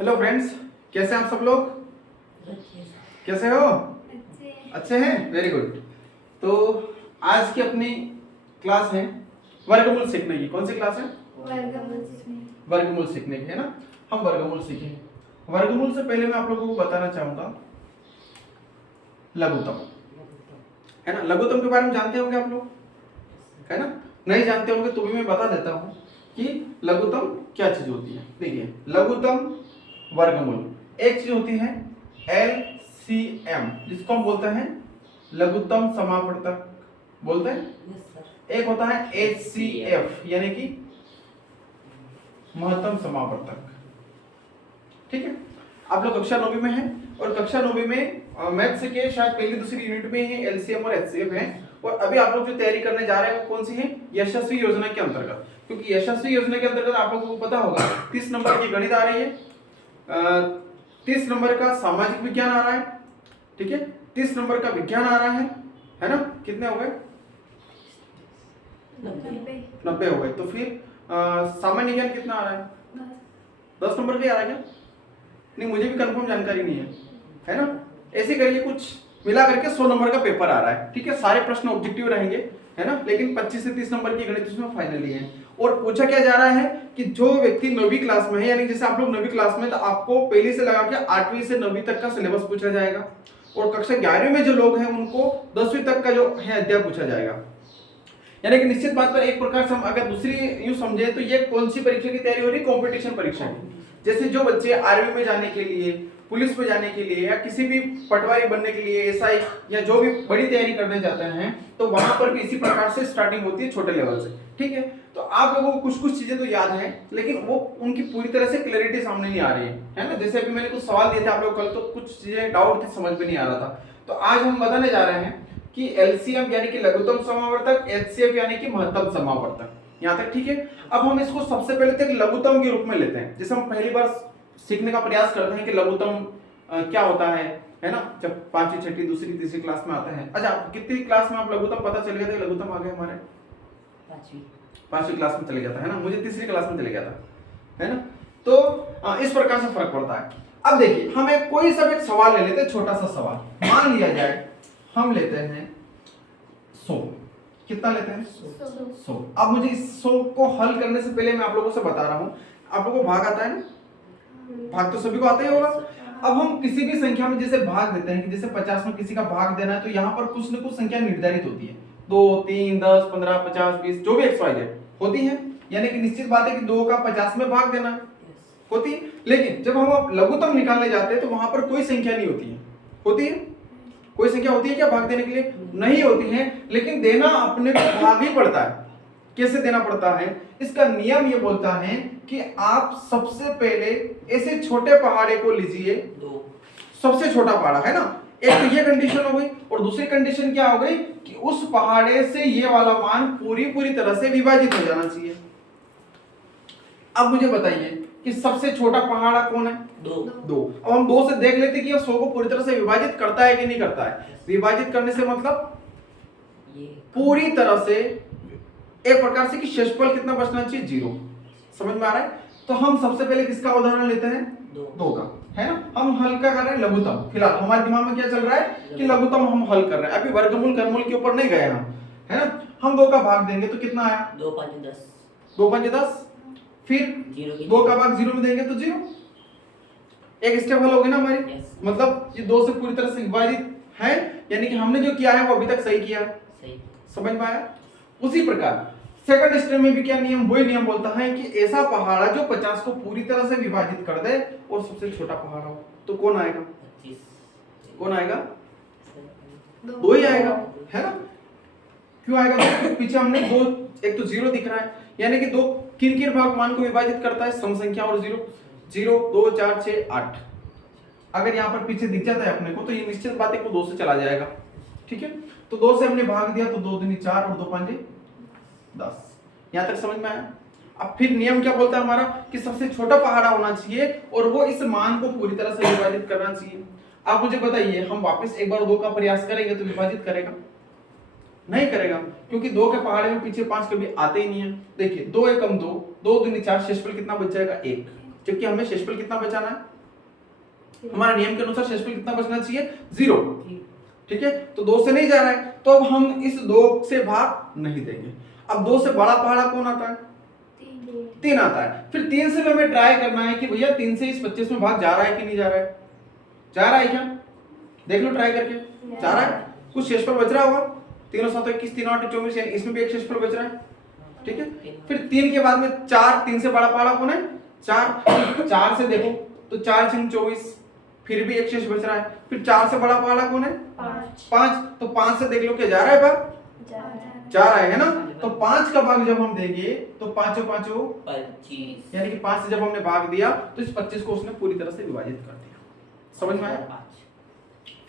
Hello friends, कैसे हैं आप सब लोग? कैसे हो? अच्छे हैं, वेरी गुड। तो आज की अपनी क्लास है वर्गमूल सीखने की। कौन सी क्लास है? वर्गमूल सीखने की, है ना। हम वर्गमूल सीखेंगे। वर्गमूल से पहले मैं आप लोगों को बताना चाहूंगा लघुत्तम, है ना। लघुत्तम के बारे में जानते होंगे आप लोग, है ना। नहीं जानते होंगे तो भी मैं बता देता हूँ कि लघुत्तम क्या चीज होती है। देखिए, लघुत्तम वर्गमूल एक चीज होती है LCM, जिसको हम बोलते हैं लघुत्तम समावर्तक बोलते हैं। एक होता है HCF यानी कि महत्तम समावर्तक। ठीक है, आप लोग कक्षा 9वीं में हैं और कक्षा 9वीं में मैथ्स के शायद पहली दूसरी यूनिट में ही LCM और HCF है। और अभी आप लोग जो तैयारी करने जा रहे हैं वो कौन सी है? यशस्वी योजना के अंतर्गत। क्योंकि यशस्वी योजना के अंतर्गत आप लोगों को पता होगा 30 नंबर की गणित आ रही है, 30 नंबर का सामाजिक विज्ञान आ रहा है, ठीक है, 30 नंबर का विज्ञान आ रहा है ना। कितने हो गए? 90 हो गए। तो फिर सामान्य ज्ञान कितना आ रहा है? 10 नंबर का आ रहा है क्या? नहीं, मुझे भी कंफर्म जानकारी नहीं है ना। ऐसे करिए, कुछ मिला करके 100 नंबर का पेपर आ रहा है, ठीक है। सारे प्रश्न ऑब्जेक्टिव रहेंगे, है ना, लेकिन 25 से 30 नंबर की गणित इसमें फाइनली है। और पूछा क्या जा रहा है कि जो व्यक्ति 9वीं क्लास में है, यानी जैसे आप लोग 9वीं क्लास में, तो आपको पहली से लगा के 8वीं से 9वीं तक का सिलेबस पूछा जाएगा। और कक्षा 11वीं में जो लोग हैं उनको 10वीं तक का जो है अध्याय पूछा जाएगा। यानी कि निश्चित बात पर एक प्रकार से हम अगर दूसरी यूं समझे तो ये कौन सी परीक्षा की तैयारी हो रही है? कंपटीशन परीक्षा की। जैसे जो बच्चे आर्मी में जाने के लिए, पुलिस में जाने के लिए, या किसी भी पटवारी बनने के लिए, एसआई या जो भी बड़ी तैयारी करने जाते हैं, तो वहां पर भी इसी प्रकार से स्टार्टिंग होती है, छोटे लेवल से। ठीक है, तो आप लोगों को कुछ कुछ चीजें तो याद है, लेकिन वो उनकी पूरी तरह से क्लैरिटी सामने नहीं आ रही है ना। जैसे अभी मैंने कुछ सवाल दिए थे आप लोग कल, तो कुछ चीजें डाउट थी, समझ में नहीं आ रहा था। तो आज हम बताने जा रहे हैं कि LCM यानी कि लघुत्तम समावर्तक, HCF यानी कि महत्तम समावर्तक। यहां तक ठीक है। अब हम इसको सबसे पहले तो एक लघुत्तम के रूप में लेते हैं। जैसे हम पहली बार सीखने का प्रयास करते हैं कि लघुत्तम क्या होता है ना, जब 5वीं 6वीं दूसरी तीसरी क्लास में आता है। अच्छा, कितनी क्लास में आप लघुत्तम पता चल गया था? लघुत्तम आ गए हमारे 5वीं क्लास में चले गया था, है ना। मुझे तीसरी क्लास में चले गया था, है ना। तो इस प्रकार से फर्क पड़ता है। अब देखिए, हम एक कोई सा एक सवाल ले लेते हैं, छोटा सा सवाल। मान लिया जाए हम लेते हैं 100। कितना लेते हैं? 100। अब मुझे इस 100 को हल करने से पहले मैं आप लोगों से बता रहा हूं, आप लोगों को भाग आता है ना? भाग तो सभी को आता ही होगा। अब हम किसी भी संख्या में जैसे भाग देते हैं कि जैसे 50 में किसी का भाग देना है, तो यहाँ पर कुछ न कुछ संख्या निर्धारित होती है। 2, 3, 10, 15, 50, 20 जो भी XYZ होती है। यानी कि निश्चित बात है कि 2 का 50 में भाग देना होती है। लेकिन जब हम लघुत्तम निकालने जाते हैं तो वहां पर कोई संख्या नहीं होती है। होती है? कोई संख्या होती है क्या भाग देने के लिए? नहीं होती है। लेकिन देना अपने को भाग ही पड़ता है। कैसे देना पड़ता है? इसका नियम ये बोलता है कि आप सबसे पहले ऐसे छोटे पहाड़े को लीजिए, सबसे छोटा पहाड़ा, है ना। एक तो ये कंडीशन हो गई, और दूसरी कंडीशन क्या हो गई कि उस पहाड़े से ये वाला मान पूरी तरह से विभाजित हो जाना चाहिए। अब मुझे बताइए कि सबसे छोटा पहाड़ा कौन है? 2। अब हम 2 से देख लेते कि ये 100 को पूरी तरह से विभाजित करता है कि नहीं करता है। विभाजित करने से मतलब पूरी तरह से एक प्रकार से कि शेषफल कितना बचना चाहिए? 0। समझ में आ रहा है? तो हम सबसे पहले किसका उदाहरण लेते हैं? 2 का, है ना। हम हल का कर रहे हैं लघुत्तम। फिलहाल हमारे दिमाग में क्या चल रहा है कि लघुत्तम हम हल कर रहे हैं, अभी वर्गमूल घनमूल के ऊपर नहीं गए हम, है ना। हम 2 का भाग देंगे तो कितना आया? 2 5 10। 2 5 10। फिर 2 का भाग 0 में देंगे तो 0। एक स्टेप हल होगी ना हमारी। मतलब ये 2 से पूरी तरह से विभाजित है, यानी कि हमने जो किया है वो अभी तक सही किया है। सही। समझ में आया? उसी प्रकार सेकंड स्टेप में भी क्या नियम? वही नियम बोलता है कि ऐसा पहाड़ा जो 50 को पूरी तरह से विभाजित कर दे और सबसे छोटा पहाड़ हो, तो कौन आएगा? 25। कौन आएगा? 2 ही आएगा, है ना। क्यों आएगा? तो पीछे हमने 2, एक तो 0 दिख रहा है, यानी कि 2 किन भाग मान को विभाजित करता है? सम संख्या और 0। 0 2 4 6 8। अगर यहाँ पर पीछे दिख जाता है अपने को तो ये निश्चित बात है कि 2 से चला जाएगा। ठीक है, तो 2 से हमने भाग दिया तो 2 दूनी 4 और 2 5 10। यहां तक समझ में आया? अब फिर नियम क्या बोलता है हमारा कि सबसे छोटा पहाड़ा होना चाहिए और वो इस मान को पूरी तरह से विभाजित करना चाहिए। आप मुझे बताइए, हम वापस एक बार 2 का प्रयास करेंगे तो विभाजित करेगा? नहीं करेगा, क्योंकि 2 के पहाड़े में पीछे 5 कभी आते ही नहीं है। देखिए 2 एकम 2, 2 दूनी 4, शेषफल कितना बच जाएगा? 1। क्योंकि हमें शेषफल कितना बचाना है, हमारे नियम के अनुसार शेषफल कितना बचना चाहिए, 0। ठीक है, तो 2 से नहीं जा रहा है तो अब हम इस 2 से भाग नहीं देंगे। अब 2 से बड़ा पहाड़ा कौन आता है, 3 आता है। फिर 3 से हमें ट्राई करना है कि भैया 3 से इस 25 में भाग जा रहा है कि नहीं जा रहा है, जा रहा है क्या, देख लो ट्राई करके, जा रहा है। कुछ शेषफल बच रहा होगा, 3 7 21 3 8 24, यानी इसमें भी एक शेषफल बच रहा है। ठीक है, फिर 3 के बाद में 4, 3 से बड़ा पहाड़ा कौन है, 4 से देखो तो 4 6 24, फिर भी एक शेष बच रहा है। फिर 4 से बड़ा पहाड़ा कौन है, 5, तो 5 से देख लो क्या जा रहा है भाग, जा रहा है ना। तो 5 का भाग जब हम देंगे तो 5 5 25, यानी कि 5 से जब हमने भाग दिया तो इस 25 को उसने पूरी तरह से विभाजित कर दिया। समझ में आया।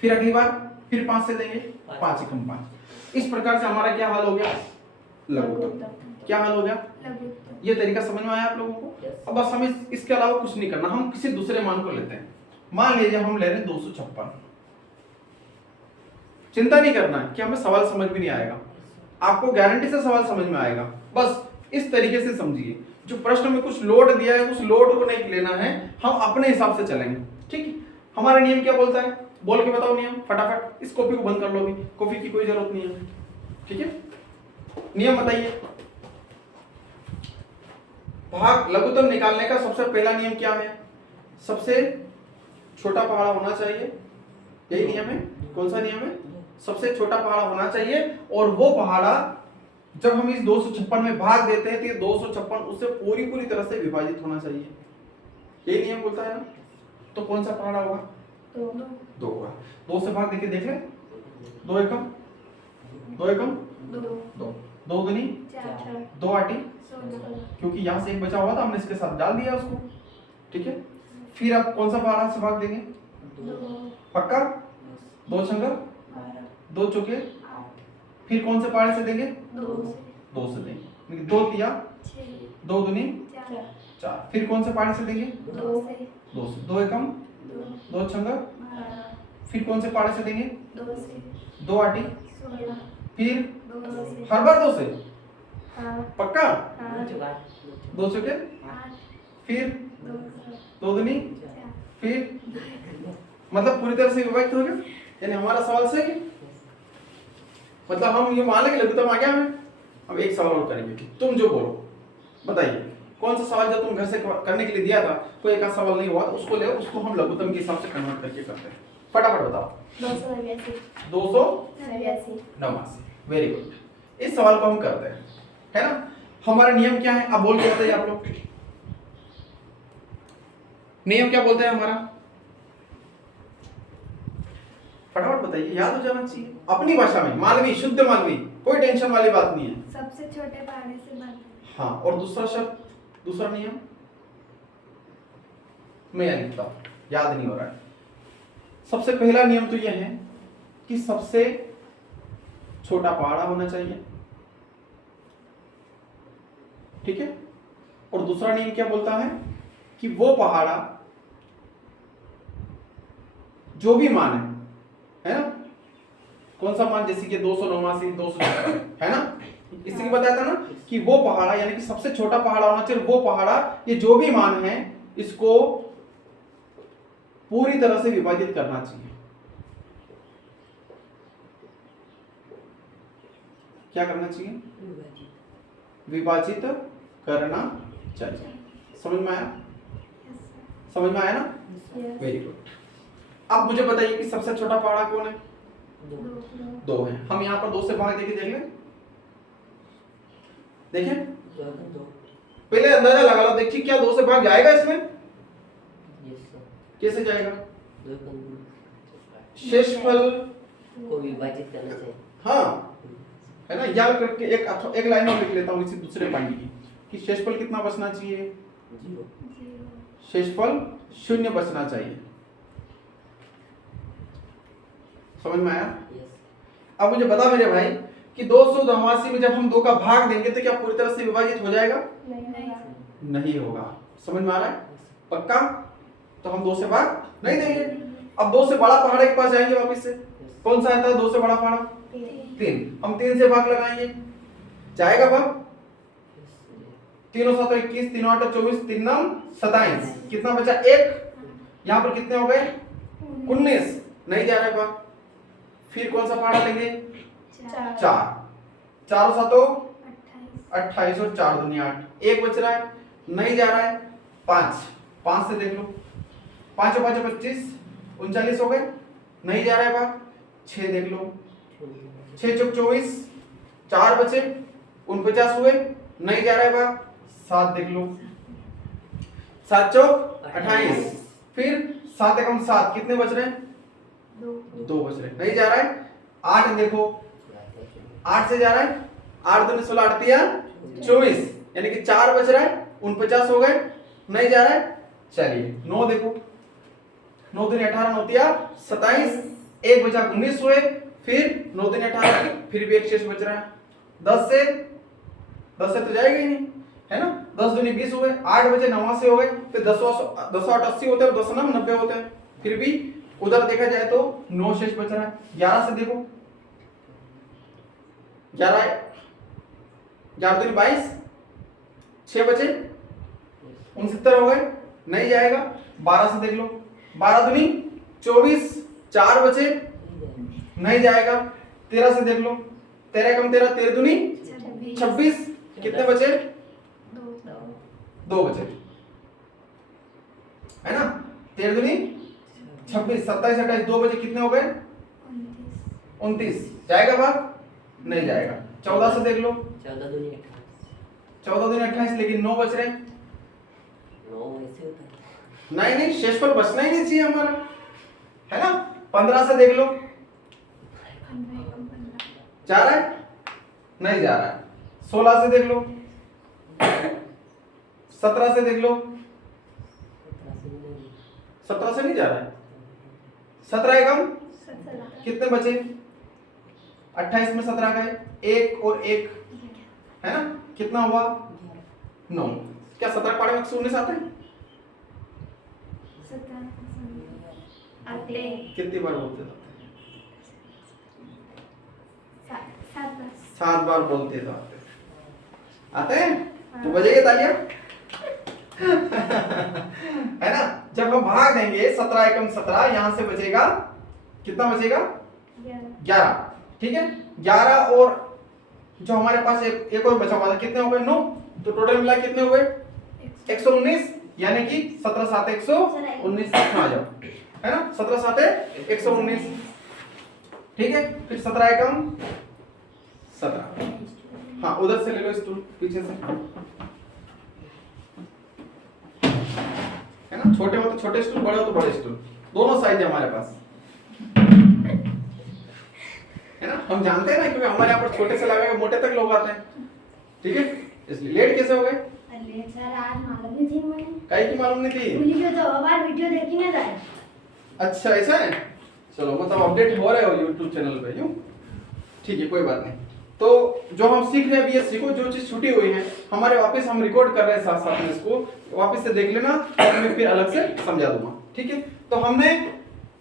फिर अगली बार फिर 5 से देंगे, 5 एकम 5। इस प्रकार से हमारा क्या हाल हो गया, लघुत्तम। क्या हाल हो गया, ये तरीका समझ में आया आप लोगों को। अब बस हमें इसके अलावा कुछ नहीं करना, हम किसी दूसरे मान को लेते हैं। मान लीजिए हम ले रहे हैं 256। चिंता नहीं करना है कि हमें सवाल समझ भी नहीं आएगा, आपको गारंटी से सवाल समझ में आएगा। बस इस तरीके से समझिए, जो प्रश्न में कुछ लोड दिया है उस लोड को नहीं लेना है, हम अपने हिसाब से चलेंगे। ठीक है, हमारा नियम क्या बोलता है, बोल के बताओ नियम फटाफट। इस कॉपी को बंद कर लो, अभी कॉपी की कोई जरूरत नहीं है। ठीक है, नियम बताइए। भाग लघुत्तम निकालने का सबसे पहला नियम क्या है, सबसे छोटा पहाड़ा होना चाहिए, यही नियम है। कौन सा नियम है, सबसे छोटा पहाड़ा होना चाहिए, और वो पहाड़ा जब हम इस 256 में भाग देते हैं तो ये 256 उससे पूरी तरह से विभाजित होना चाहिए, यही नियम बोलता है ना। तो कौन सा पहाड़ा होगा, 2 होगा। 2 से भाग देके देख ले, 2 एकम 2 एकम 2, 2 दूनी 2 आठी, क्योंकि यहाँ से एक बचा हुआ था हमने इसके साथ डाल दिया उसको। ठीक है, फिर आप कौन सा पहाड़ा से भाग देंगे, पक्का, 2 छंगा 2 चौके, फिर कौन से पहाड़े से देंगे, 2 से देंगे, 2 तिया 2 दूनी 4, फिर कौन से पहाड़े से देंगे, 2 से, 2 एकम 2 छंगा, फिर कौन से पहाड़े से देंगे, 2 आठी, फिर हर बार 2 से, पक्का, 2 चौके, फिर 2 दूनी, फिर मतलब पूरी तरह से विभाजित हो गया। यानी हमारा सवाल सही है, मतलब हम ये मान लेंगे लघुत्तम आ गया हमें। अब एक सवाल और करेंगे कि तुम जो बोलो बताइए, कौन सा सवाल जो तुम घर से करने के लिए दिया था, कोई एक सवाल नहीं हुआ तो उसको ले, उसको हम लघुत्तम के हिसाब से कन्वर्ट करके करते हैं। फटाफट बताओ, 289। वेरी गुड, इस सवाल को हम करते हैं, है ना। हमारा नियम क्या है, अब बोल के बताइए आप लोग, नियम क्या बोलते हैं हमारा, फटाफट बताइए, याद हो जाना चाहिए अपनी भाषा में, मालवी, शुद्ध मालवी, कोई टेंशन वाली बात नहीं है। सबसे छोटे पहाड़े से बात। हाँ, और दूसरा शब्द, दूसरा नियम मैं यहाँ लिखता हूं, याद नहीं हो रहा है। सबसे पहला नियम तो यह है कि सबसे छोटा पहाड़ा होना चाहिए, ठीक है। और दूसरा नियम क्या बोलता है कि वो पहाड़ा जो भी मान है ना, कौन सा मान, जैसे कि 289 256 है ना, इसलिए बताया था ना कि वो पहाड़ा यानी कि सबसे छोटा पहाड़ा होना चाहिए। वो पहाड़ा ये जो भी मान है इसको पूरी तरह से विभाजित करना चाहिए। क्या करना चाहिए, विभाजित करना चाहिए। समझ में आया, समझ में आया ना, वेरी गुड। अब मुझे बताइए कि सबसे छोटा पहाड़ा कौन है, 2 है। हम यहाँ पर 2 से भाग देख लें, देखें पहले अंदाजा लगा लो, देखिए क्या 2 से भाग जाएगा इसमें, कैसे जाएगा, शेषफल को विभाजित करना चाहिए। हाँ है ना, याद करके एक लाइन और लिख लेता हूँ इसी दूसरे पॉइंट की कि शेषफल कितना बचना चाहिए, 0, शेषफल 0 बचना चाहिए। समझ में आया। अब मुझे बता मेरे भाई कि 289 में जब हम 2 का भाग देंगे तो क्या पूरी तरह से विभाजित हो जाएगा, नहीं होगा। समझ में आ रहा है, पक्का। तो हम 2 से भाग नहीं देंगे। अब 2 से बड़ा पहाड़ के पास जाएंगे वापस से, कौन सा आता है 2 से बड़ा पहाड़, 3। हम 3 से भाग लगाएंगे, जाएगा भाग, तीनों 7 21, तीनों 8 24, 3 9 27, कितना बचा? 1। यहाँ पर कितने हो गए? 19, नहीं जा रहा है बात। फिर कौन सा पहाड़ा लेंगे? 4, 4 7 28 और 4 दूनी 8, 1 बच रहा है, नहीं जा रहा है। 5, 5 से देख लो, 5 और 5 25, 39 हो गए, नहीं जा रहा है बात। 6 देख लो, 6 चौक 24, 4 बचे, 49 हुए, नहीं जा रहा है बात। 7 देख लो, 7 चौक 28, फिर 7 एकम 7, कितने बच रहे हैं? 2 बच रहे हैं, नहीं जा रहा है। 8 देखो, 8 से जा रहा है, 8 दूनी 16, 8 तिया 24, यानी कि 4 बच रहा है, 49 हो गए, नहीं जा रहा है। चलिए 9 देखो, 9 दूनी 18, 9 तिया 27, 1 बचा, 19 हुए, फिर 9 दूनी 18, फिर भी एक शेष बच रहा है। 10 से तो जाएगा ही नहीं, है ना। 10 दूनी 20 हुए, 8 बचे, 89 हो गए, फिर 10 8 80 होते हैं, 10 9 90 होते हैं, फिर भी उधर देखा जाए तो 9 शेष बच रहा है। 11 से देखो, 11 दूनी 22, 6 बचे, 69 हो गए, नहीं जाएगा। 12 से देख लो, 12 दूनी 24, 4 बचे, नहीं जाएगा। 13 से देख लो, 13 कम 13, 13 दूनी 26, कितने बचे? 2 बचे, है ना। 13 दूनी 26, 27 28, 2 बचे, कितने हो गए? 29, जाएगा बात? नहीं जाएगा। 14 से देख लो, 14 दूनी 28, लेकिन 9 बच रहे हैं। 9 ऐसे होता है। नहीं, शेषफल बचना ही नहीं चाहिए हमारा, है ना। 15 से देख लो, जा रहा है? नहीं जा रहा है। 16 से देख लो, 17 से देख लो, 17 से नहीं जा रहा है। 17 एकम कितने बचे? 28 में 17 गए, 1 और 1, है ना, कितना हुआ? 9। क्या 17 पाड़े में 119 आते हैं? कितनी बार बोलते थे? 7 बार बोलते थे। आते हैं तो बजेगी तालियां। है ना। जब हम भाग देंगे 17 एकम 17, यहां से बचेगा कितना? बचेगा 11, ठीक है। 11 और जो हमारे पास एक और बचा हुआ था, कितने हो गए? 9, तो टोटल मिला कितने हुए? 119, यानी कि 17 7 119 आ जाओ, है ना। 17 7 119, ठीक है। फिर 17 एकम 17, हाँ उधर से ले लो स्टूल, पीछे से, है ना। छोटे हो तो छोटे स्टूल, बड़े हो तो बड़े स्टूल, दोनों साइज है हमारे पास, है ना। हम जानते हैं ना, क्योंकि हमारे यहाँ पर छोटे से लगा के मोटे तक लोग आते हैं, ठीक है। इसलिए लेट कैसे हो गए? सर आज मालूम नहीं थी मैंने, काहे की मालूम नहीं थी? वीडियो तो बार वीडियो देखी ना जाए। अच्छा ऐसा है, चलो मतलब अपडेट हो रहे हो YouTube चैनल पे, यूं ठीक है, कोई बात नहीं। तो जो हम सीख रहे हैं BSc को, जो चीज छूटी हुई है हमारे, वापस हम रिकॉर्ड कर रहे हैं साथ साथ में, इसको वापस से देख लेना, और मैं फिर अलग से समझा दूंगा, ठीक है। तो हमने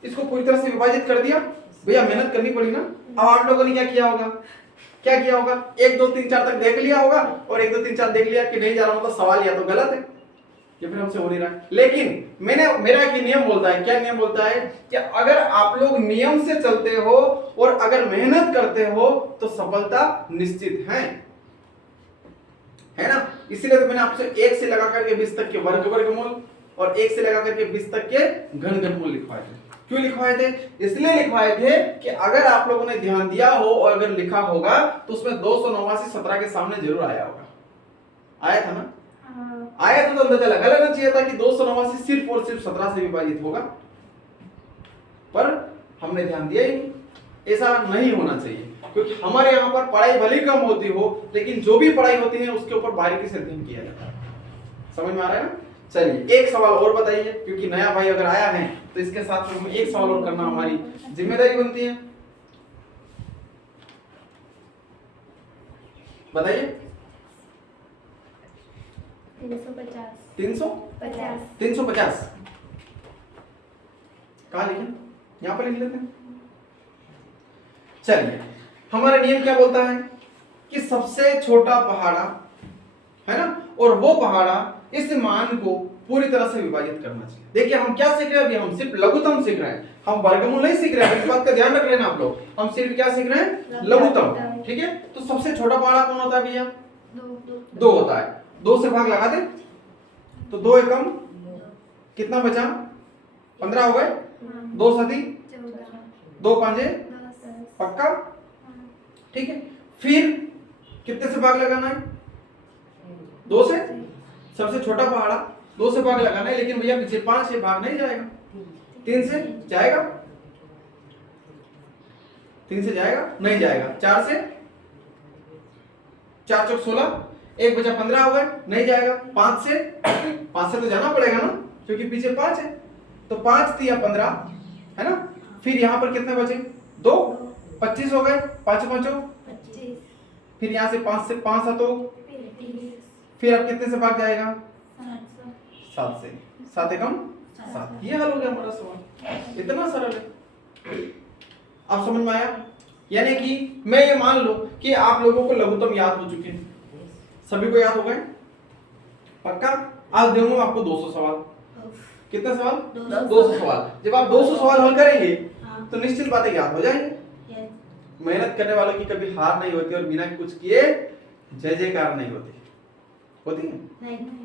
इसको पूरी तरह से विभाजित कर दिया, भैया मेहनत करनी पड़ी ना। अब आप लोगों ने क्या किया होगा? 1 2 3 4 तक देख लिया होगा, और 1 2 3 4 देख लिया कि नहीं जा रहा, मतलब सवाल या तो गलत है या फिर हमसे हो नहीं रहा है। लेकिन मेरा एक नियम बोलता है, क्या नियम बोलता है कि अगर आप लोग नियम से चलते हो और अगर मेहनत करते हो तो सफलता निश्चित है ना। इसीलिए तो मैंने आपसे 1 से लगा करके 20 तक के वर्गमूल और 1 से लगा करके 20 तक के घनमूल लिखवाए थे। क्यों लिखवाए थे? इसलिए लिखवाए थे कि अगर आप लोगों ने ध्यान दिया हो और अगर लिखा होगा तो उसमें 289 17 के सामने जरूर आया होगा। आया था ना? आया तो अंदाजा लगा लेना चाहिए था कि 289 सिर्फ और सिर्फ 17 से विभाजित होगा, पर हमने ध्यान दिया ही नहीं। ऐसा नहीं होना चाहिए, क्योंकि हमारे यहाँ पर पढ़ाई भले कम होती हो, लेकिन जो भी पढ़ाई होती है उसके ऊपर बारीकी से अध्ययन किया जाता है। समझ में आ रहा है ना? चलिए एक सवाल और बताइए, क्योंकि नया भाई अगर आया है तो इसके साथ में एक सवाल और करना हमारी जिम्मेदारी बनती है। बताइए। 350 कहाँ लिखे? यहाँ पर लिख लेते हैं। चलिए, हमारा नियम क्या बोलता है कि सबसे छोटा पहाड़ा, है ना, और वो पहाड़ा इस मान को पूरी तरह से विभाजित करना चाहिए। देखिए हम क्या सीख रहे हैं अभी, हम सिर्फ लघुत्तम सीख रहे हैं, हम वर्गमूल नहीं सीख रहे हैं, इस बात का ध्यान रख रहे हैं आप लोग। हम सिर्फ क्या सीख रहे हैं, लघुत्तम। ठीक है, तो सबसे छोटा पहाड़ा कौन होता है भैया, 2 होता है। 2 से भाग लगा दे तो 2 एकम कितना बचा, 15 हो गए, 2 सदी 2 पांजे पक्का। ठीक है, फिर कितने से भाग लगाना है, 2 से। सबसे छोटा पहाड़ा 2 से भाग लगाना है, लेकिन भैया पीछे 5 से भाग नहीं जाएगा, 3 से जाएगा, 3 से जाएगा नहीं जाएगा, 4 से, 4 चौक 16, 1 बचा 15 हो गए, नहीं जाएगा। 5 से तो जाना पड़ेगा ना, क्योंकि पीछे 5 है, तो 5 तिया 15 है ना। फिर यहाँ पर कितने बचे, 2, 25 हो गए, 5 5, फिर यहाँ से 5 से 5 7, फिर अब कितने से भाग जाएगा, 7 से, 7 एकम 7। ये हल हो गया हमारा सवाल, इतना सरल है। आप समझ में आया, यानी कि मैं ये मान लो कि आप लोगों को लघुत्तम याद हो चुके हैं, सभी को याद हो गए पक्का। आज दूंगा आपको 200 सवाल। कितने सवाल, 200 सवाल। जब आप 200 सवाल हल करेंगे तो निश्चित बातें याद हो जाएंगे। मेहनत करने वालों की कभी हार नहीं होती और बिना कुछ किए जय जयकार नहीं होती, होती है?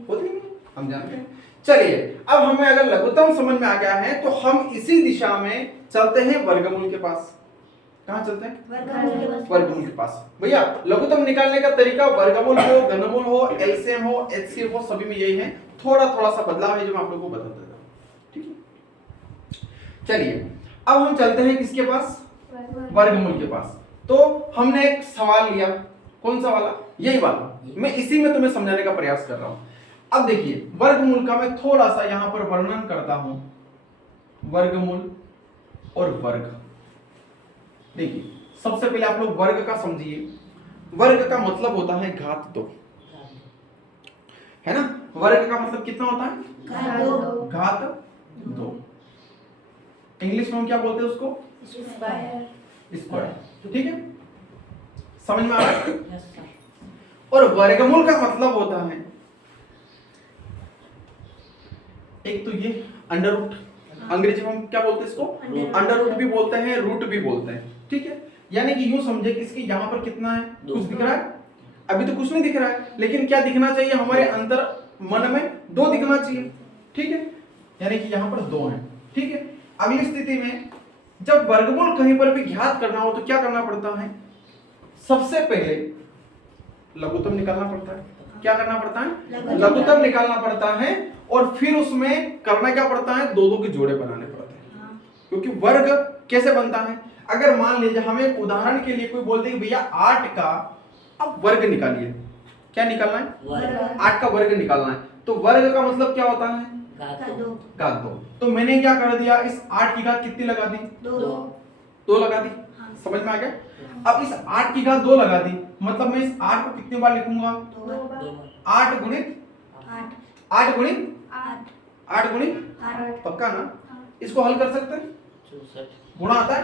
होती नहीं, हम जानते हैं। चलिए अब हमें अगर लघुत्तम समझ में आ गया है तो हम इसी दिशा में चलते हैं वर्गमूल के पास। कहाँ चलते हैं, वर्गमूल के पास। भैया लघुत्तम निकालने का तरीका वर्गमूल हो, घनमूल हो, एलसीएम हो, एचसीएफ हो, सभी में यही है, थोड़ा थोड़ा सा बदलाव है जो मैं आप लोगों को बताता हूँ। ठीक है, चलिए अब हम चलते हैं किसके पास, वर्गमूल के पास। तो हमने एक सवाल लिया, कौन सा वाला, यही वाला, मैं इसी में तुम्हें समझाने का प्रयास कर रहा हूं। अब देखिए वर्गमूल का मैं थोड़ा सा यहां पर वर्णन करता हूं, वर्गमूल और वर्ग। देखिए सबसे पहले आप लोग वर्ग का समझिए। वर्ग का मतलब होता है घात 2, है ना। वर्ग का मतलब कितना होता है, घात 2। इंग्लिश में हम क्या बोलते हैं उसको, स्क्वायर। ठीक है, समझ में आ रहा है। और वर्गमूल का मतलब होता है एक तो ये अंडर रूट, अंग्रेजी में हम क्या बोलते हैं इसको, अंडर रूट भी बोलते हैं, रूट भी बोलते हैं। ठीक है, यानी कि यूं समझे कि इसके यहां पर कितना है, कुछ दिख रहा है, अभी तो कुछ नहीं दिख रहा है, लेकिन क्या दिखना चाहिए हमारे अंतर मन में, 2 दिखना चाहिए। ठीक है, यानी कि यहां पर 2 है। ठीक है, अगली स्थिति में जब वर्गमूल कहीं पर भी ज्ञात करना हो तो क्या करना पड़ता है, सबसे पहले लघुत्तम निकालना पड़ता है। क्या करना पड़ता है, लघुत्तम निकालना पड़ता है, और फिर उसमें करना क्या पड़ता है, 2 के जोड़े बनाने पड़ते हैं। क्योंकि वर्ग कैसे बनता है, अगर मान लीजिए हमें उदाहरण के लिए कोई बोल दे कि भैया 8 का अब वर्ग निकालिए, क्या निकालना है, 8 का वर्ग निकालना है, तो वर्ग का मतलब क्या होता है, घात 2। तो मैंने क्या कर दिया, इस 8 की घात कितनी लगा दी, 2 लगा दी। समझ में आ गया। अब इस 8 की घात 2 लगा दी, मतलब मैं इस 8 को कितनी बार लिखूंगा, 8 गुणित 8 गुणित 8 गुणित 8, पक्का ना। इसको हल कर सकते हैं, 64 गुणा आता है,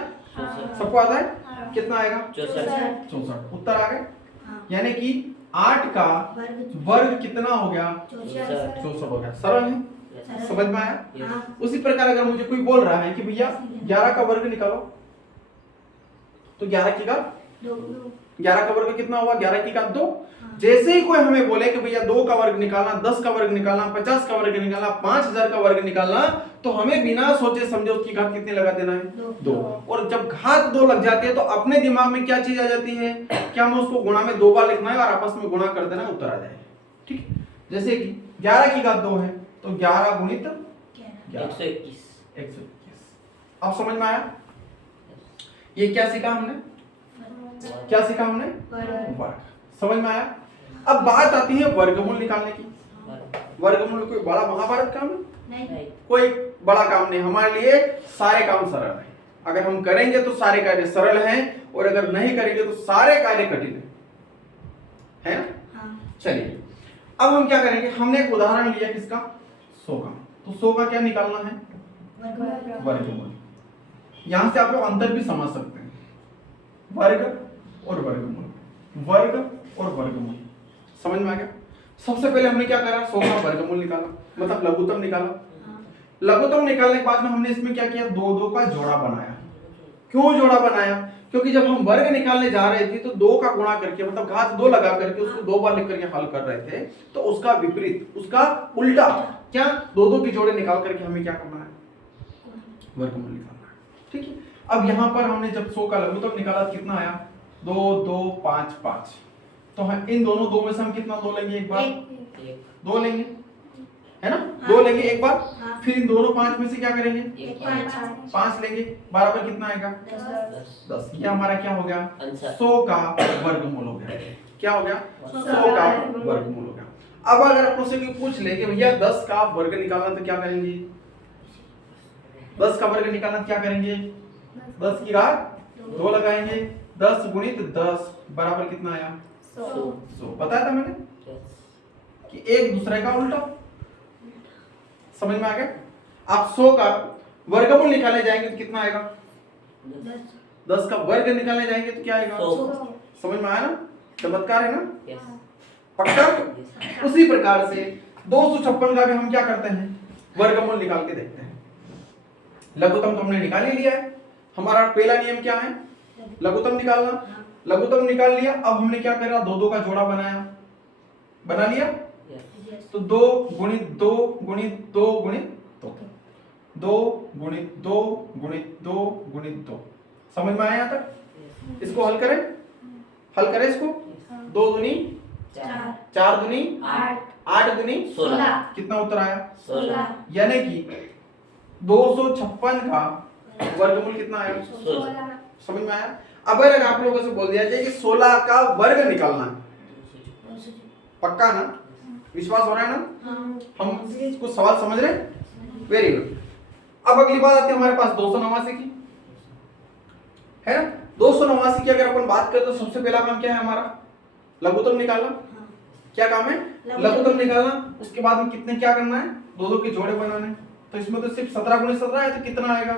सबको आता है, कितना आएगा, 64। उत्तर आ गए। यानी कि 8 का वर्ग कितना हो गया, 64 हो गया। सरल है, समझ में आया। उसी प्रकार अगर मुझे कोई बोल रहा है कि भैया 11 का वर्ग निकालो, तो 11 की घात 11 का वर्ग कितना हुआ, 11 की घात 2। जैसे ही कोई हमें बोले कि भैया 2 का वर्ग निकालना, 10 का वर्ग निकालना, 50 का वर्ग निकालना, 5000 का वर्ग निकालना, तो हमें बिना सोचे समझे उसकी घात कितनी लगा देना है, 2। और जब घात 2 लग जाती है तो अपने दिमाग में क्या चीज आ जाती है, क्या हमें उसको गुणा में 2 बार लिखना है और आपस में गुणा कर देना, उत्तर आ जाएगा। ठीक, जैसे कि 11 की घात 2 है तो 11 गुणित 121। अब समझ में आया, ये क्या सीखा हमने, क्या सीखा हमने, वर्ग। समझ में आया। अब बात आती है वर्गमूल निकालने की। वर्गमूल कोई बड़ा महाभारत काम नहीं, कोई बड़ा काम नहीं, हमारे लिए सारे काम सरल है। अगर हम करेंगे तो सारे कार्य सरल हैं, और अगर नहीं करेंगे तो सारे कार्य कठिन है ना। चलिए अब हम क्या करेंगे, हमने एक उदाहरण लिया किसका, 100 का। तो 100 का क्या निकालना है, वर्गमूल। यहां से आप लोग अंतर भी समझ सकते हैं, वर्ग और वर्गमूल, वर्ग और वर्गमूल। समझ में आ गया। सबसे पहले हमने क्या करा, 100 का वर्गमूल निकाला, मतलब लघुत्तम निकाला। लघुत्तम निकालने के बाद में हमने इसमें क्या किया, 2 का जोड़ा बनाया। क्यों जोड़ा बनाया, क्योंकि जब हम वर्ग निकालने जा रहे थे तो 2 का गुणा करके, मतलब घात 2 लगा करके उसको 2 बार लिख करके हल कर रहे थे, तो उसका विपरीत, उसका उल्टा क्या, 2 के जोड़े निकाल करके हमें क्या करना है, वर्गमूल निकालना है। ठीक है, अब यहाँ पर हमने जब 100 का लघुत्तम निकाला कितना आया, 2 2 5 5, तो हम इन दोनों 2 में से हम कितना 2 लेंगे, एक बार 2 लेंगे, है ना, 2 लेंगे एक बार, फिर इन दोनों 5 में से क्या करेंगे, 5 लेंगे, बराबर कितना आएगा, 10। ये हमारा क्या हो गया, 100 का वर्गमूल हो गया। क्या हो गया, 100 का वर्गमूल हो गया। अब अगर आपसे कोई पूछ ले कि भैया 10 का वर्ग निकालना, तो क्या करेंगे, 10 का वर्ग निकालना क्या करेंगे, 10 की घात 2 लगाएंगे, 10 गुणित 10 बराबर कितना आया, 100। बताया था मैंने कि एक दूसरे का उल्टा। समझ में आ गया। आप 100 का वर्गमूल निकालने जाएंगे तो कितना आएगा, 10 का वर्ग निकालने जाएंगे तो क्या आएगा, 100। समझ में आया ना, चमत्कार है ना, पक्का। उसी प्रकार से 256 का भी हम क्या करते हैं, वर्गमूल निकाल के देखते हैं। लघुत्तम तो हमने निकाल ही लिया है, हमारा पहला नियम क्या है, लघुत्तम निकालना। लघुत्तम निकाल लिया, अब हमने क्या करा, 2 का जोड़ा बनाया, बना लिया, तो 2 गुणित 2 गुणित 2 गुणित 2, 2 गुणित 2 गुणित 2 गुणित 2। समझ में आया यहाँ तक। इसको हल करें, हल करें इसको, 2 दूनी 4, 4 दूनी 8, 8 दूनी 16, कितना उत्तर आया, 16। यानी कि 256 का वर्गमूल कितना आया, 16। समझ में आया। अब अगर आप लोगों से बोल दिया जाए कि 16 का वर्ग निकालना है, पक्का ना, विश्वास हो रहा है ना, हम कुछ सवाल समझ रहे हैं, वेरी गुड। अब अगली बात आती है हमारे पास 289 की, है ना। 289 की अगर अपन बात करें तो सबसे पहला काम क्या है हमारा, लघुत्तम निकालना। क्या काम है, लघुत्तम निकालना। उसके बाद में कितने क्या करना है, 2 के जोड़े बनाने। तो इसमें तो सिर्फ 17 गुणित 17 है, तो कितना आएगा,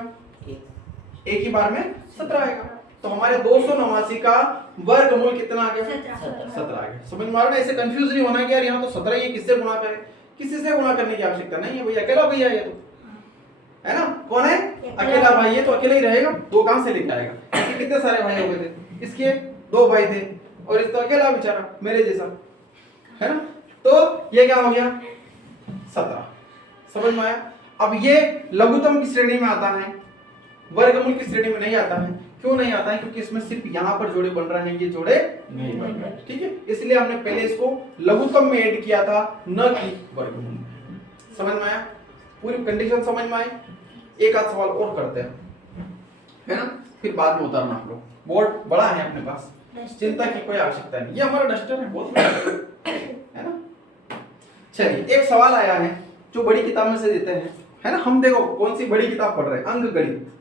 एक ही बार में 17 आएगा। तो हमारे 289 का वर्गमूल कितना आ गया, 17 आ गया। समझ में आ रहा है। ऐसे कंफ्यूज नहीं होना कि यार यहाँ तो 17 ही है, किससे गुणा करें, किसी से गुणा करने की आवश्यकता नहीं है। भैया अकेला भैया ये तो है ना, कौन है, अकेला भाई, ये तो अकेला ही रहेगा, 2 कहां से लेके आएगा। इसके कितने सारे भाई हो गए थे, इसके 2 भाई थे, और इस तो अकेला बेचारा मेरे जैसा, है ना। तो ये क्या हो गया, 17। समझ में आया। अब ये लघुत्तम की श्रेणी में आता है, वर्गमूल की श्रेणी में नहीं आता है। क्यों नहीं आता है, क्योंकि इसमें सिर्फ यहाँ पर जोड़े बन रहे हैं, ये जोड़े नहीं बन रहे। ठीक है, इसलिए हमने पहले इसको लघुत्तम में ऐड किया था, न कि वर्गमूल में। समझ में आया, पूरी कंडीशन समझ में आई। एक आध सवाल और करते हैं, है ना, फिर बाद में उतारना। आप लोग बोर्ड बड़ा है अपने पास, चिंता की कोई आवश्यकता नहीं। ये हमारा डस्टर है, बहुत है ना। चलिए, एक सवाल आया है जो बड़ी किताब में से देते हैं, है ना। हम देखो कौन सी बड़ी किताब पढ़ रहे हैं, अंक गणित,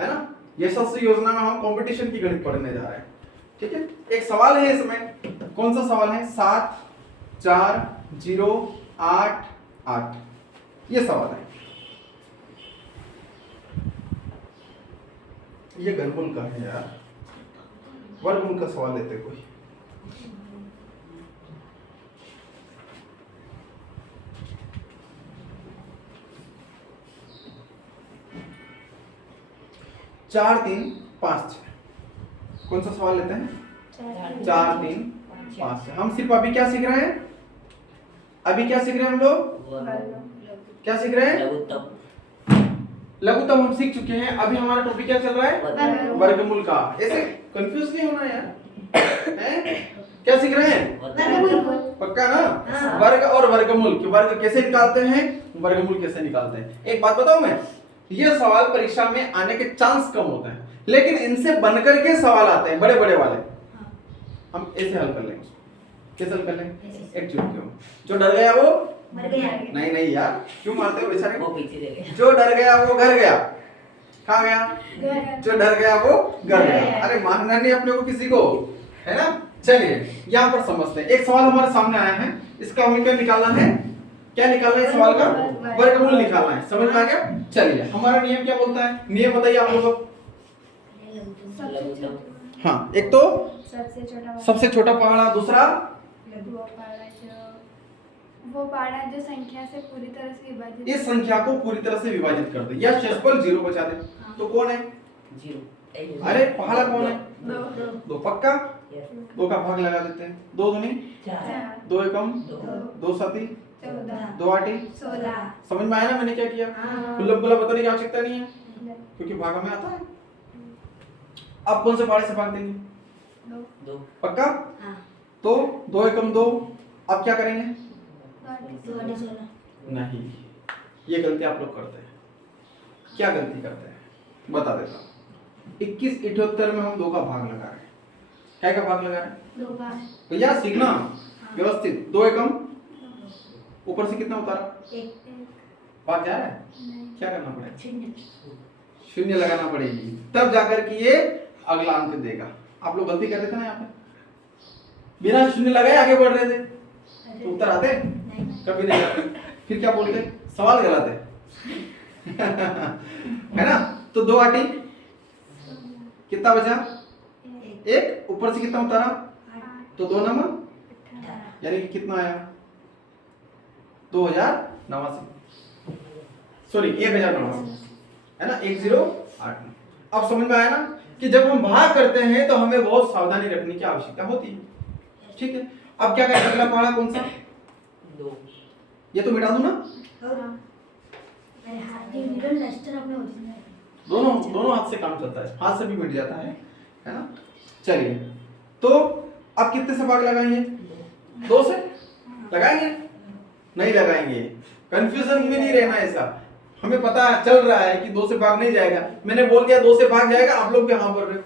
है ना। यशस्वी योजना में हम कंपटीशन की गणित पढ़ने जा रहे हैं। ठीक है, एक सवाल है इसमें, कौन सा सवाल है, 7 4 0 8 8, ये सवाल है। ये घनमूल का है यार, वर्गमूल का सवाल लेते कोई। चार 3 5 6, कौन सा सवाल लेते हैं, 4 3 5 6। हम सिर्फ अभी क्या सीख रहे हैं, अभी क्या सीख रहे हैं हम लोग, क्या सीख रहे हैं, लघुत्तम हम सीख चुके हैं। अभी हमारा टॉपिक क्या चल रहा है, वर्गमूल का। ऐसे कंफ्यूज नहीं होना यार, हैं? क्या सीख रहे हैं, पक्का ना। वर्ग और वर्गमूल, कि वर्ग कैसे निकालते हैं, वर्गमूल कैसे निकालते हैं। एक बात बताऊं मैं, ये सवाल परीक्षा में आने के चांस कम होते हैं, लेकिन इनसे बनकर के सवाल आते हैं बड़े बड़े वाले। हम ऐसे हल कर लेंगे, कैसे हल कर लेंगे, एक क्यों, जो डर गया वो मर गया। नहीं नहीं यार, क्यों मारते हो बेचारे को, जो डर गया वो घर गया, कहाँ गया, जो डर गया वो घर गया। अरे मारना नहीं अपने को किसी को, है ना। चलिए यहाँ पर समझते हैं। एक सवाल हमारे सामने आया है, इसका हमें क्या निकालना है, क्या निकालना है, सवाल का वर्गमूल निकालना है। समझ में आ गया। चलिए, हमारा नियम क्या बोलता है, नियम बताइए आप लोग। हाँ, एक तो सबसे छोटा पहाड़ा, दूसरा वो पारा जो संख्या से पूरी तरह से विभाजित इस संख्या को पूरी तरह से विभाजित कर दे या शेषफल 0 बचा दे। तो कौन है? 0 अरे पहला कौन है? दो 2 पक्का। यस 2 का भाग लगा देते हैं। 2 दूनी 4 2 एकम 2 2 साती 14 2 आठी। 16 समझ में आया ना मैंने क्या किया? हाँ। खुला खुला बताने की आवश्यकता नहीं है क्योंकि भागा में आता है। अब कौन से पारे से भाग देंगे? 2 पक्का। हाँ। तो 2 एकम 2। अब क्या करेंगे? 2 आटे 16। नहीं, ये गलती आप लोग करते हैं। क्या गलती करते हैं बता देता हूँ। 21 78 में हम 2 का भाग लगा रहे हैं। क्या का भाग लगा रहे हैं? 2 का भैया सीखना व्यवस्थित। 2 एकम ऊपर से कितना उतारा? 1 भाग जा रहा है। नहीं क्या करना पड़ेगा? 0 शून्य लगाना पड़ेगी तब जाकर के ये अगला अंक देगा। आप लोग गलती कर देते ना यहाँ पे, बिना शून्य लगाए आगे बढ़ रहे थे तो उत्तर आते नहीं। कभी नहीं आते। फिर क्या बोल गए? सवाल गलत है है ना। तो 2 आटी कितना बचा? 1 ऊपर से कितना उतारा? तो 2 नंबर 18 यानी कि कितना आया? 2089 सॉरी 1089 है ना। 1089। अब समझ में आया ना कि जब हम भाग करते हैं तो हमें बहुत सावधानी रखने की आवश्यकता होती है। ठीक है। अब क्या करें? अगला पहाड़ा कौन सा? 2 ये तो मिटा दूं ना। मेरे हाथ में मिरर डस्टर अपने ओरिजिनल दोनों हाथ से काम चलता है, हाथ से भी मिट जाता है ना। चलिए तो अब कितने से भाग लगाएंगे? 2 से लगाएंगे? नहीं लगाएंगे। कंफ्यूजन में नहीं रहना ऐसा। हमें पता चल रहा है कि 2 से भाग नहीं जाएगा। मैंने बोल दिया 2 से भाग जाएगा, आप लोग क्या हाँ बोल रहे हो?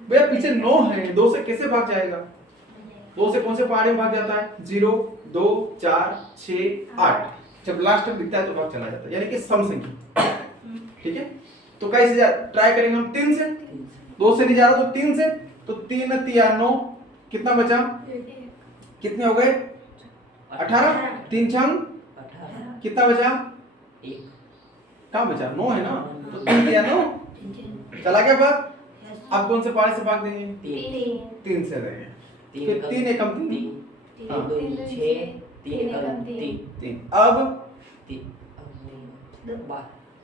भैया पीछे 9 है, 2 से कैसे भाग जाएगा? 2 से कौन से पहाड़े में भाग जाता है? 0 2 4 6 8। जब लास्ट तक दिखता है तो भाग चला जाता है, यानी कि सम संख्या। ठीक है। तो कैसे ट्राई करेंगे हम? 3 से। 2 से नहीं जा रहा तो 3 से। तो 3 3 9 कितना बचा? कितने हो गए? 18। 3 6 18 कितना बचा? 1 कहाँ बचा? 9 है ना। तो 3 3 9 चला गया भाग। अब कौन से पहाड़े से भाग देंगे? 3 से देंगे। फिर 3 एकम 3 3 2 6 3 एकम 3 अब 3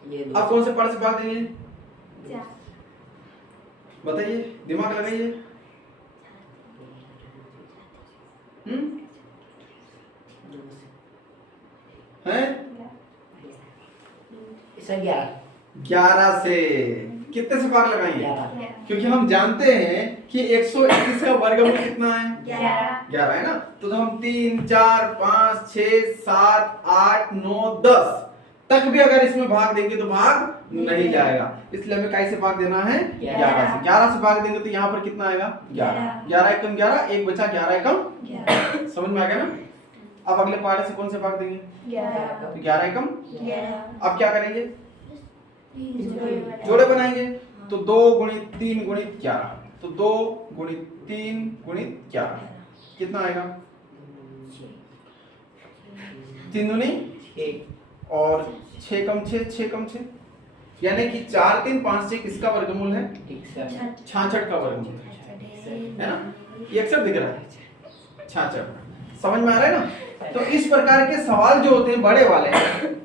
ये अब कौन से पहाड़े से भाग देंगे? 4 बताइए, दिमाग लगाइए। हैं? 11 से। कितने से भाग लगाएंगे? 11 क्योंकि हम जानते हैं कि 121 का वर्गमूल कितना है? 11 है ना। तो हम 3 4 5 6 7 8 9 10 तक भी अगर इसमें भाग देंगे तो भाग नहीं जाएगा। इसलिए हमें कैसे भाग देना है? 11 से। 11 से भाग देंगे तो यहाँ पर कितना आएगा? 11 11 एकम 11 एक बचा 11 एकम। समझ में आ गया ना। अब अगले पहाड़े से कौन से भाग देंगे? 11 तो 11 एकम। 11 अब क्या करेंगे? जोड़े बनाएंगे। तो 2 गुणित 3 गुणित 11। तो 2 गुणित 3 गुणित 11 कितना आएगा? 3 दूनी 6 और 6 कम 6 6 कम 6 यानी कि 4 3 5 6 किसका वर्गमूल है? 66 का वर्गमूल है ना। ये अक्षर दिख रहा है 66। समझ में आ रहा है ना। तो इस प्रकार के सवाल जो होते हैं बड़े वाले,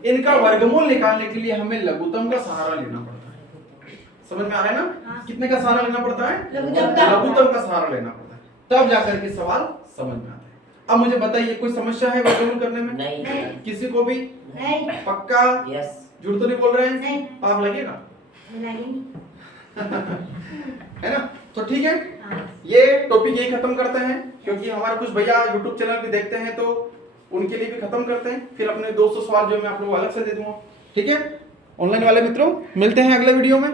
इनका वर्गमूल निकालने के लिए हमें लघुत्तम का सहारा लेना पड़ता है। समझ में आ रहा है ना। कितने का सहारा लेना पड़ता है? लघुत्तम का सहारा लेना पड़ता है, तब जाकर के सवाल समझ में आता है। अब मुझे बताइए कोई समस्या है वर्गमूल करने में? नहीं किसी को भी? नहीं पक्का? यस झूठ तो नहीं बोल रहे हैं? नहीं। पाप लगेगा लगेंगे। है ना। तो ठीक है, हाँ। ये टॉपिक यही खत्म करते हैं क्योंकि हमारे कुछ भैया यूट्यूब चैनल भी देखते हैं तो उनके लिए भी खत्म करते हैं। फिर अपने 200 सवाल जो मैं आप लोगों को अलग से दे दूंगा। ठीक है ऑनलाइन वाले मित्रों, मिलते हैं अगले वीडियो में।